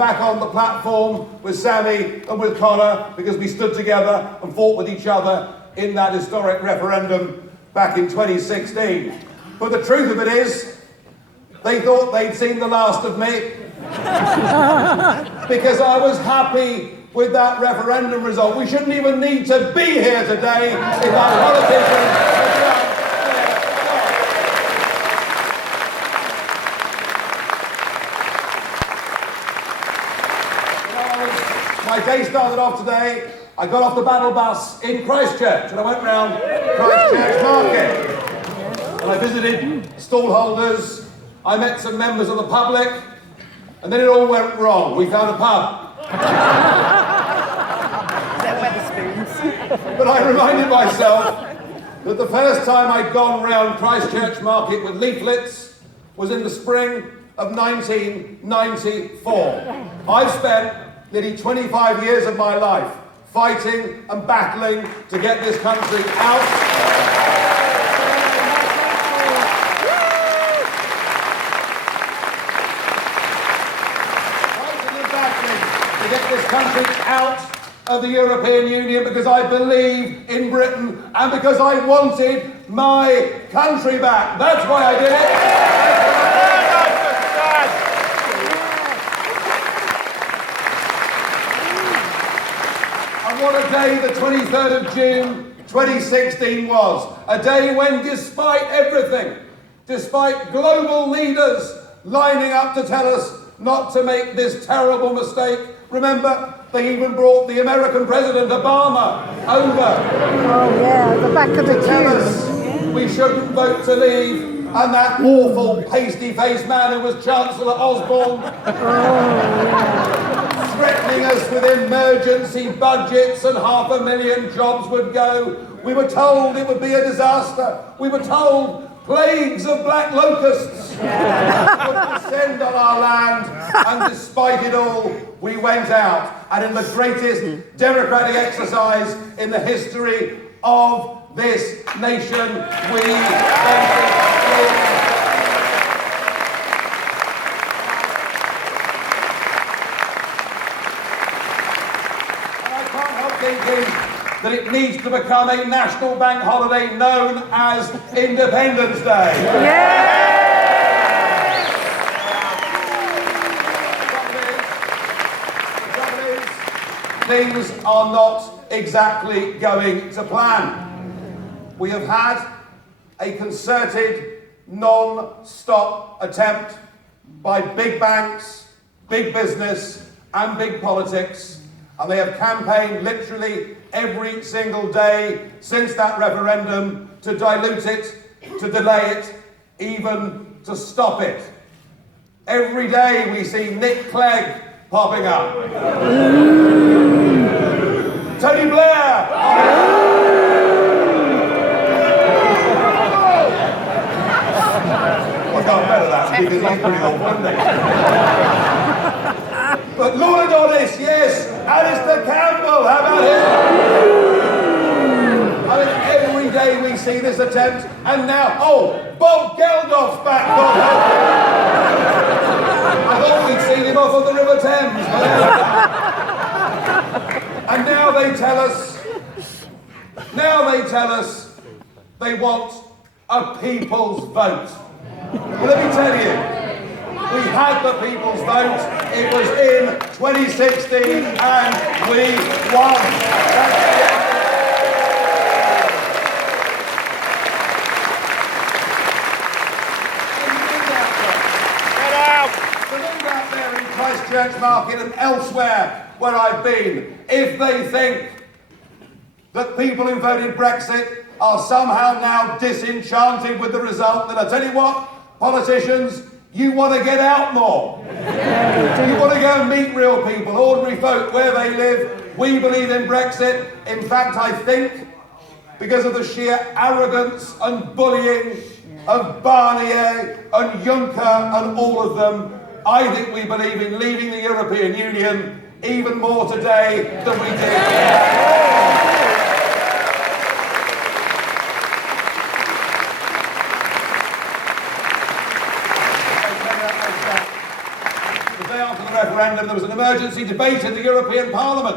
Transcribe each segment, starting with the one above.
back on the platform with Sammy and with Connor because we stood together and fought with each other in that historic referendum back in 2016. But the truth of it is, they thought they'd seen the last of me because I was happy with that referendum result. We shouldn't even need to be here today if our politicians had done their job. My day started off today. I got off the battle bus in Christchurch and I went round Christchurch Market. And I visited stallholders, I met some members of the public, and then it all went wrong. We found a pub. But I reminded myself that the first time I'd gone round Christchurch Market with leaflets was in the spring of 1994. I've spent nearly 25 years of my life fighting and battling to get this country out. Get this country out of the European Union because I believe in Britain and because I wanted my country back. That's why I did it. And what a day the 23rd of June 2016 was. A day when, despite everything, despite global leaders lining up to tell us not to make this terrible mistake. Remember, they even brought the American President Obama over. Oh yeah, the back of the queue. Tell us we shouldn't vote to leave, and that awful pasty-faced man who was Chancellor Osborne threatening us with emergency budgets and 500,000 jobs would go. We were told it would be a disaster. We were told plagues of black locusts would descend on our land, and despite it all, we went out. And in the greatest democratic exercise in the history of this nation, we voted. And I can't help thinking that it needs to become a national bank holiday known as Independence Day. Yeah! The trouble is, things are not exactly going to plan. We have had a concerted, non-stop attempt by big banks, big business, and big politics, and they have campaigned literally every single day since that referendum to dilute it, to delay it, even to stop it. Every day we see Nick Clegg popping up. Tony Blair! I can't better that because he's pretty old, isn't he? But Lord Adonis, yes, Alistair Campbell, how about him? I mean, every day we see this attempt, and now, Bob Geldof's back, God help him. I thought we'd seen him off on the River Thames. And now they tell us they want a people's vote. Well, let me tell you, we had the people's vote. It was in 2016 and we won. Out there in Christchurch Market and elsewhere where I've been, if they think that people who voted Brexit are somehow now disenchanted with the result, then I tell you what, politicians, you want to get out more. You want to go and meet real people, ordinary folk, where they live. We believe in Brexit. In fact, I think, because of the sheer arrogance and bullying of Barnier and Juncker and all of them, I think we believe in leaving the European Union even more today than we did. referendum, there was an emergency debate in the European Parliament.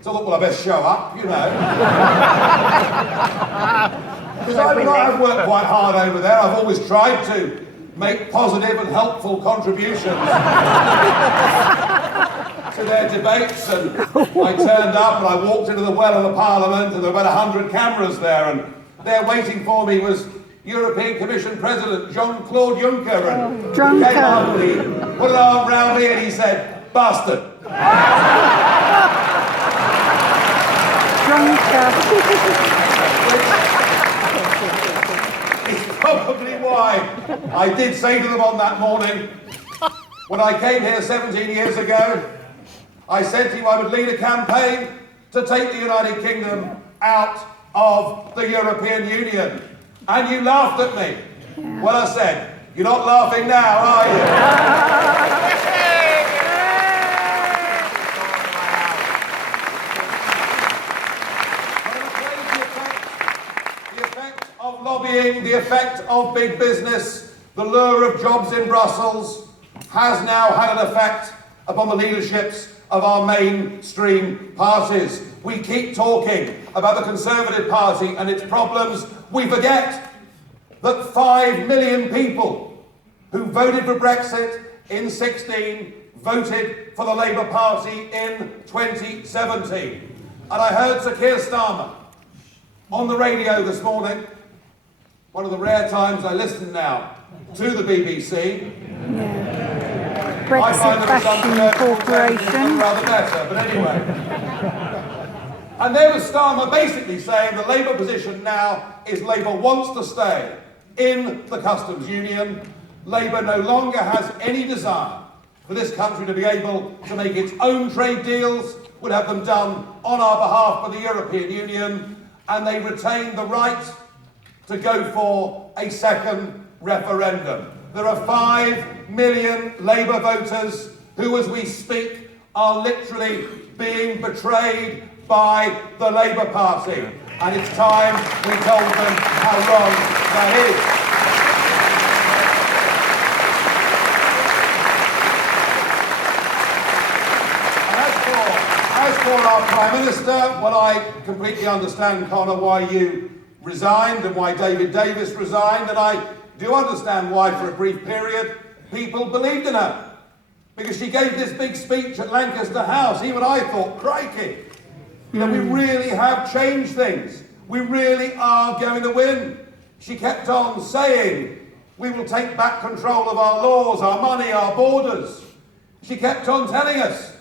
So I thought, well, I best show up, you know. Because I've worked quite hard over there. I've always tried to make positive and helpful contributions to their debates. And I turned up and I walked into the well of the Parliament, and there were about 100 cameras there. And there waiting for me was European Commission President Jean-Claude Juncker. And he came up and he put an arm round me and he said, "Bastard." It's probably why I did say to them on that morning, when I came here 17 years ago, I said to you I would lead a campaign to take the United Kingdom out of the European Union. And you laughed at me. Yeah. Well, I said, you're not laughing now, are you? The effect of lobbying, the effect of big business, the lure of jobs in Brussels has now had an effect upon the leaderships of our mainstream parties. We keep talking about the Conservative Party and its problems. We forget that 5 million people who voted for Brexit in 2016 voted for the Labour Party in 2017. And I heard Sir Keir Starmer on the radio this morning, one of the rare times I listen now to the BBC. Yeah. Brexit Fashion Corporation. Rather better, but anyway. And there was Starmer basically saying the Labour position now is Labour wants to stay in the customs union. Labour no longer has any desire for this country to be able to make its own trade deals, would have them done on our behalf for the European Union, and they retain the right to go for a second referendum. There are 5 million Labour voters who, as we speak, are literally being betrayed by the Labour Party. And it's time we told them how wrong that is. And as for our Prime Minister, well, I completely understand, Connor, why you resigned and why David Davis resigned, and I do understand why, for a brief period, people believed in her. Because she gave this big speech at Lancaster House. Even I thought, crikey, you know, we really have changed things. We really are going to win. She kept on saying, we will take back control of our laws, our money, our borders. She kept on telling us,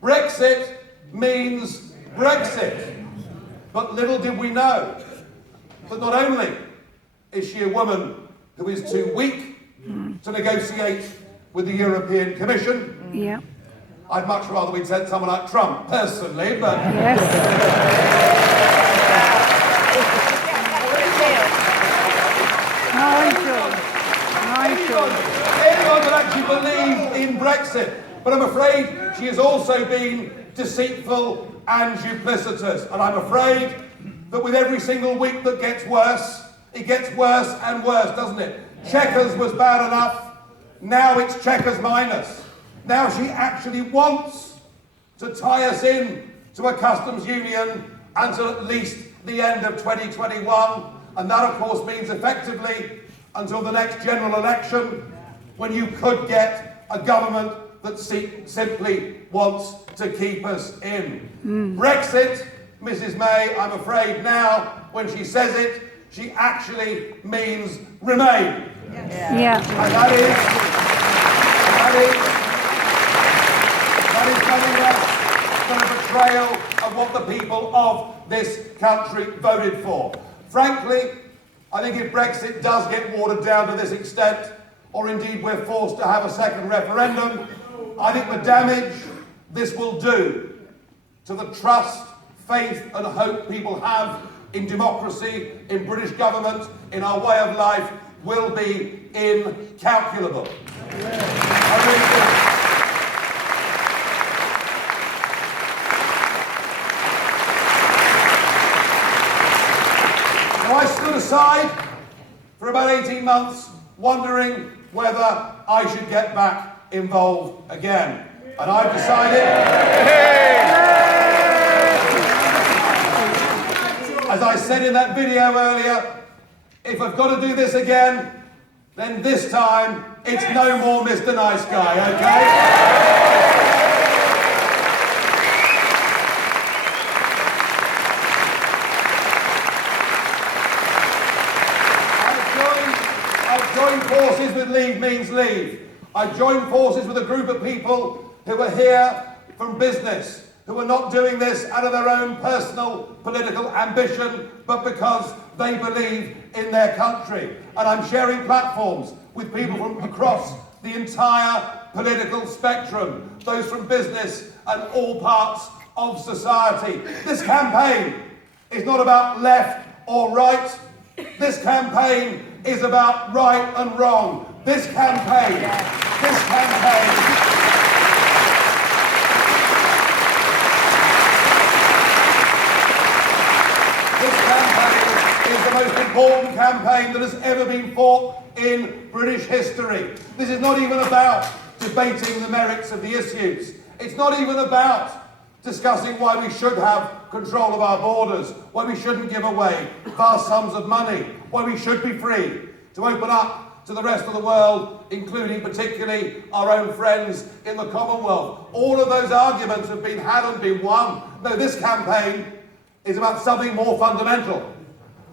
Brexit means Brexit. But little did we know that not only is she a woman who is too weak to negotiate with the European Commission. Yeah. I'd much rather we'd sent someone like Trump, personally, but... Yes. Anyone that actually believed in Brexit. But I'm afraid she has also been deceitful and duplicitous. And I'm afraid that with every single week that gets worse, it gets worse and worse, doesn't it? Chequers was bad enough. Now it's Chequers minus. Now she actually wants to tie us in to a customs union until at least the end of 2021. And that, of course, means effectively until the next general election, when you could get a government that simply wants to keep us in. Brexit, Mrs. May, I'm afraid now, when she says it, she actually means remain. Yeah. And that is nothing less than a betrayal of what the people of this country voted for. Frankly, I think if Brexit does get watered down to this extent, or indeed we're forced to have a second referendum, I think the damage this will do to the trust, faith and hope people have in democracy, in British government, in our way of life, will be incalculable. I really do. Now, I stood aside for about 18 months, wondering whether I should get back involved again. And I've decided, as I said in that video earlier, if I've got to do this again, then this time it's no more Mr. Nice Guy, okay? I've joined forces with Leave Means Leave. I've joined forces with a group of people who are here from business, who are not doing this out of their own personal political ambition, but because they believe in their country. And I'm sharing platforms with people from across the entire political spectrum, those from business and all parts of society. This campaign is not about left or right. This campaign is about right and wrong. This campaign is the most important campaign that has ever been fought in British history. This is not even about debating the merits of the issues. It's not even about discussing why we should have control of our borders, why we shouldn't give away vast sums of money, why we should be free to open up to the rest of the world, including particularly our own friends in the Commonwealth. All of those arguments have been had and been won. No, this campaign is about something more fundamental.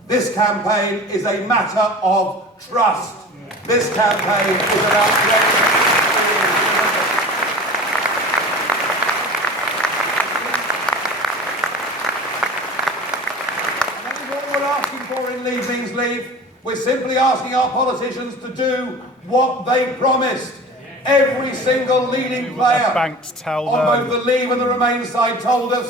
This campaign is a matter of trust. This campaign is about and that is what we're asking for in Leave Means Leave. We're simply asking our politicians to do what they promised. Every single leading player banks tell on both the Leave and the Remain side told us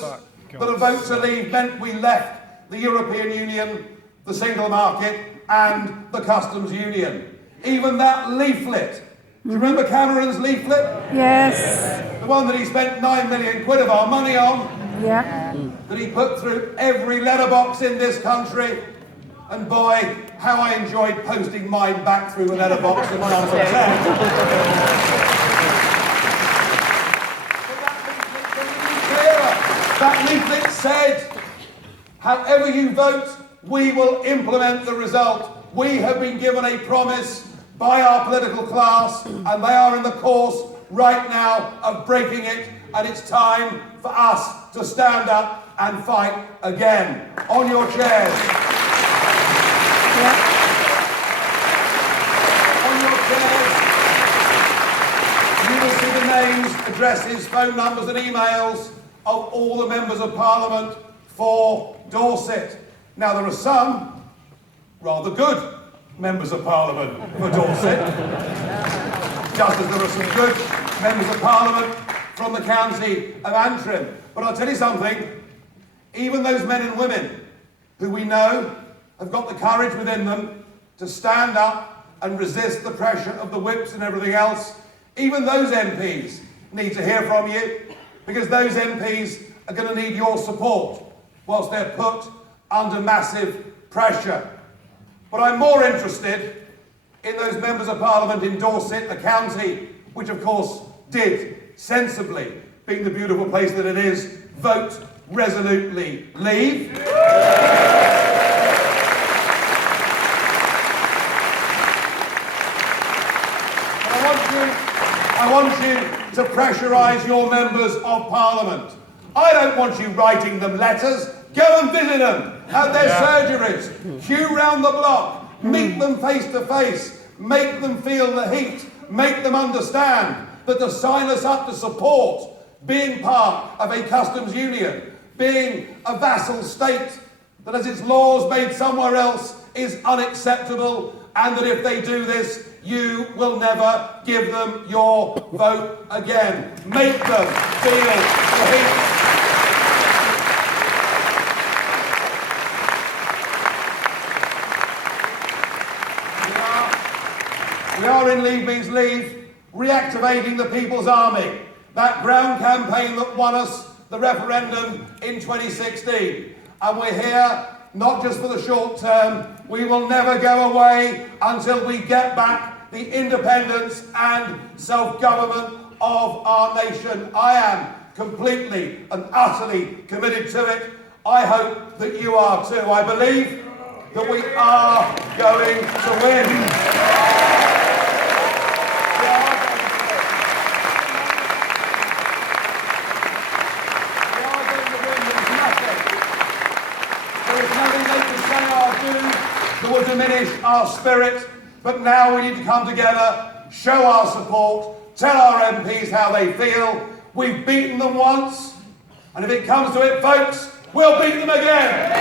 that a vote to leave meant we left the European Union, the single market and the customs union. Even that leaflet, do you remember Cameron's leaflet? Yes. The one that he spent £9 million of our money on, Yeah. that he put through every letterbox in this country. And boy, how I enjoyed posting mine back through a letterbox and number 10. That leaflet said, however you vote, we will implement the result. We have been given a promise by our political class, and they are in the course right now of breaking it, and it's time for us to stand up and fight again. On your chairs. Yeah. On your chairs, you will see the names, addresses, phone numbers and emails of all the members of Parliament for Dorset. Now, there are some rather good members of Parliament for Dorset, just as there are some good members of Parliament from the county of Antrim. But I'll tell you something, even those men and women who we know have got the courage within them to stand up and resist the pressure of the whips and everything else, even those MPs need to hear from you, because those MPs are going to need your support whilst they're put under massive pressure. But I'm more interested in those members of Parliament in Dorset, a county which of course did sensibly, being the beautiful place that it is, vote resolutely leave. I want you to pressurise your members of Parliament. I don't want you writing them letters. Go and visit them at their surgeries. Queue round the block. Meet them face to face. Make them feel the heat. Make them understand that to sign us up to support being part of a customs union, being a vassal state that has its laws made somewhere else, is unacceptable, and that if they do this, you will never give them your vote again. Make them feel the heat. We are in Leave Means Leave, reactivating the People's Army, that ground campaign that won us the referendum in 2016. And we're here not just for the short term. We will never go away until we get back the independence and self-government of our nation. I am completely and utterly committed to it. I hope that you are too. I believe that we are going to win. That will diminish our spirit, but now we need to come together, show our support, tell our MPs how they feel. We've beaten them once, and if it comes to it, folks, we'll beat them again.